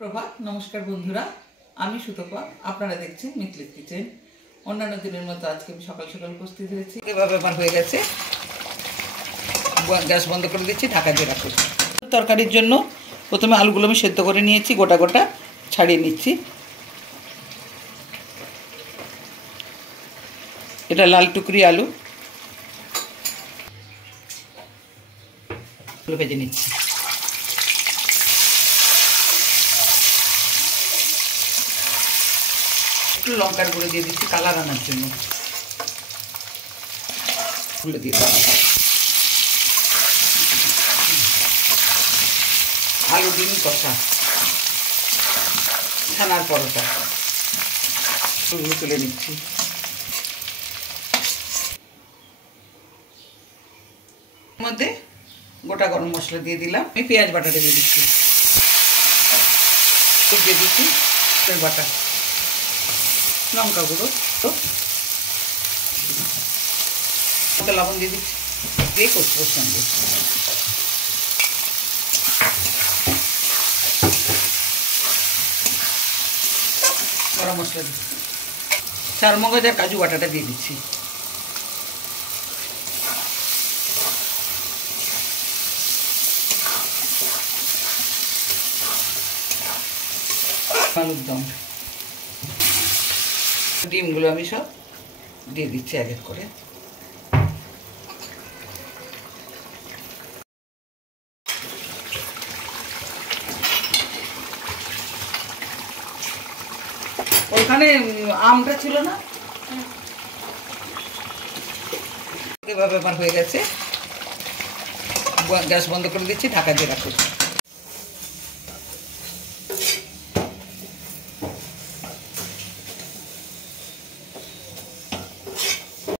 প্রভাত নমস্কার বন্ধুরা, আমি সুতপা। আপনারা দেখছেন মিতলিস কিচেন। অন্যান্য দিনের মতো আজকে আমি সকাল সকাল উপস্থিত হয়েছি। এভাবে আমার হয়ে গেছে, গ্যাস বন্ধ করে দিচ্ছি, ঢাকা দিয়ে রাখছি। তরকারির জন্য প্রথমে আলুগুলো আমি সেদ্ধ করে নিয়েছি, গোটা গোটা ছাড়িয়ে নিচ্ছি। এটা লাল টুকরি আলু, ভেজে নিচ্ছি। একটু লঙ্কার গুঁড়ো দিয়ে দিচ্ছি কালার আনার জন্য। তুলে দিয়ে দেবো আলু ডিম কষা, ছানার পরোটা, ওগুলো তুলে নিচ্ছি। মধ্যে গোটা গরম মশলা দিয়ে দিলাম, আমি পেঁয়াজ বাটাটা দিয়ে দিচ্ছি, দিয়ে দিচ্ছি বাটা, লঙ্কা গুঁড়ো, তো লবণ দিয়ে দিচ্ছি, দিয়ে কষবো সঙ্গে। গরম মশলা দিচ্ছি, চারমগজ আর কাজু বাটাটা দিয়ে দিচ্ছি। আলুর দম, ডিমগুলো আমি সব দিয়ে দিচ্ছি এক এক করে। ওখানে আমটা ছিল না, এভাবে আমার হয়ে গেছে, গ্যাস বন্ধ করে দিচ্ছি, ঢাকা দিয়ে রাখছি।